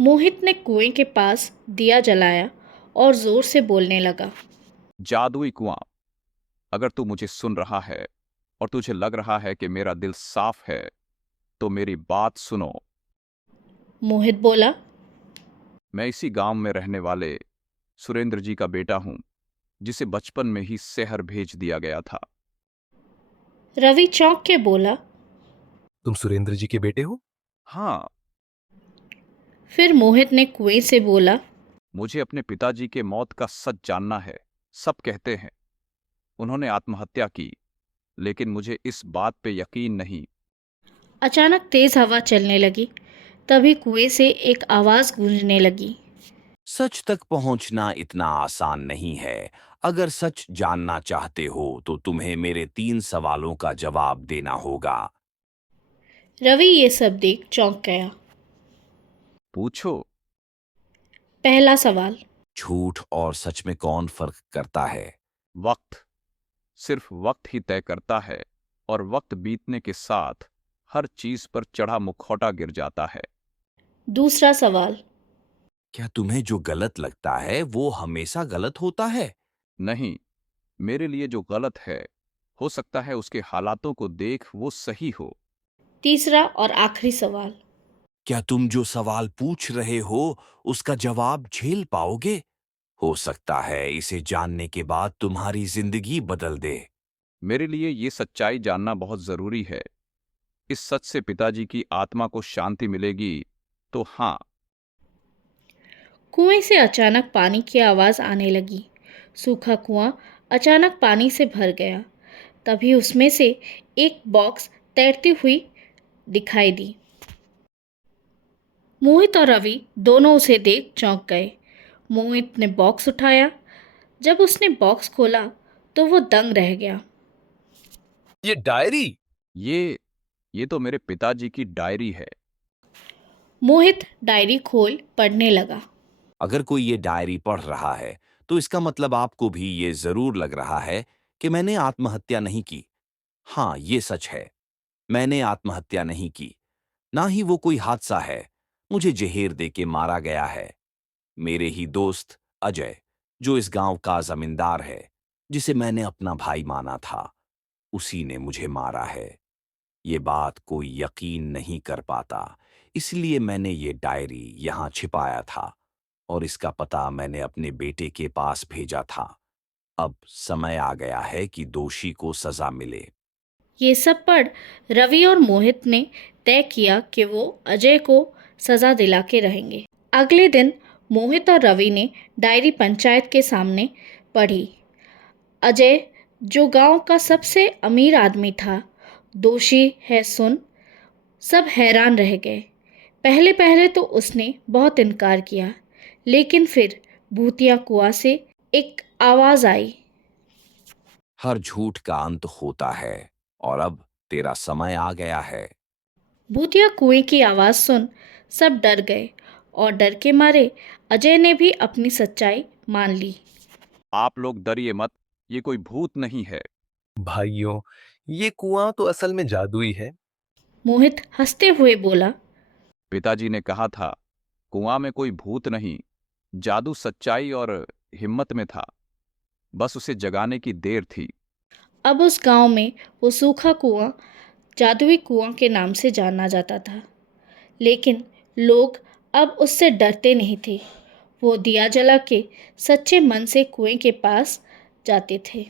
मोहित ने कुएं के पास दिया जलाया और जोर से बोलने लगा। जादुई कुआं, अगर तू मुझे सुन रहा है और तुझे लग रहा है कि मेरा दिल साफ है, तो मेरी बात सुनो। मोहित बोला। मैं इसी गांव में रहने वाले सुरेंद्र जी का बेटा हूं, जिसे बचपन में ही शहर भेज दिया गया था। रवि चौंक के बोला। तुम सुरेंद्र जी के बेटे हो? हाँ, फिर मोहित ने कुएं से बोला। मुझे अपने पिताजी के मौत का सच जानना है। सब कहते हैं उन्होंने आत्महत्या की, लेकिन मुझे इस बात पे यकीन नहीं। अचानक तेज हवा चलने लगी। तभी कुएं से एक आवाज गूंजने लगी। सच तक पहुंचना इतना आसान नहीं है। अगर सच जानना चाहते हो तो तुम्हें मेरे 3 सवालों का जवाब देना होगा। रवि ये सब देख चौंक गया। पूछो। पहला सवाल। झूठ और सच में कौन फर्क करता है? वक्त। सिर्फ वक्त ही तय करता है, और वक्त बीतने के साथ हर चीज पर चढ़ा मुखौटा गिर जाता है। दूसरा सवाल। क्या तुम्हें जो गलत लगता है वो हमेशा गलत होता है? नहीं, मेरे लिए जो गलत है, हो सकता है उसके हालातों को देख वो सही हो। तीसरा और आखिरी सवाल। क्या तुम जो सवाल पूछ रहे हो उसका जवाब झेल पाओगे? हो सकता है इसे जानने के बाद तुम्हारी जिंदगी बदल दे। मेरे लिए ये सच्चाई जानना बहुत जरूरी है। इस सच से पिताजी की आत्मा को शांति मिलेगी, तो हाँ। कुएं से अचानक पानी की आवाज आने लगी। सूखा कुआं अचानक पानी से भर गया। तभी उसमें से एक बॉक्स तैरती हुई दिखाई दी। मोहित और रवि दोनों उसे देख चौंक गए। मोहित ने बॉक्स उठाया। जब उसने बॉक्स खोला तो वो दंग रह गया। ये डायरी? ये तो मेरे पिताजी की डायरी है। मोहित डायरी खोल पढ़ने लगा। अगर कोई ये डायरी पढ़ रहा है तो इसका मतलब आपको भी ये जरूर लग रहा है कि मैंने आत्महत्या नहीं की। हाँ, ये सच है। मैंने आत्महत्या नहीं की। ना ही वो कोई हादसा है। मुझे जहेर दे के मारा गया है। मेरे ही दोस्त अजय, जो इस गांव का जमींदार है, जिसे मैंने अपना भाई माना था, उसी ने मुझे मारा है। ये बात कोई यकीन नहीं कर पाता, इसलिए मैंने ये डायरी यहाँ छिपाया था और इसका पता मैंने अपने बेटे के पास भेजा था। अब समय आ गया है कि दोषी को सजा मिले। ये सब पढ़ रवि और मोहित ने तय किया कि वो अजय को सजा दिला के रहेंगे। अगले दिन मोहित और रवि ने डायरी पंचायत के सामने पढ़ी। अजय, जो गांव का सबसे अमीर आदमी था, दोषी है सुन। सब हैरान रह गए। पहले पहले तो उसने बहुत इनकार किया, लेकिन फिर भूतिया कुआं से एक आवाज आई। हर झूठ का अंत होता है और अब तेरा समय आ गया है। भूतिया कुएं की आवाज सुन सब डर गए और डर के मारे अजय ने भी अपनी सच्चाई मान ली। आप लोग डरिए मत, ये कोई भूत नहीं है। भाइयों, ये कुआं तो असल में जादुई है। मोहित हंसते हुए बोला। पिताजी ने कहा था, कुआं में कोई भूत नहीं, जादू सच्चाई और हिम्मत में था। बस उसे जगाने की देर थी। अब उस गांव में वो सूखा कुआं जादुई कुआं के नाम से जाना जाता था। लेकिन लोग अब उससे डरते नहीं थे। वो दिया जला के सच्चे मन से कुएं के पास जाते थे।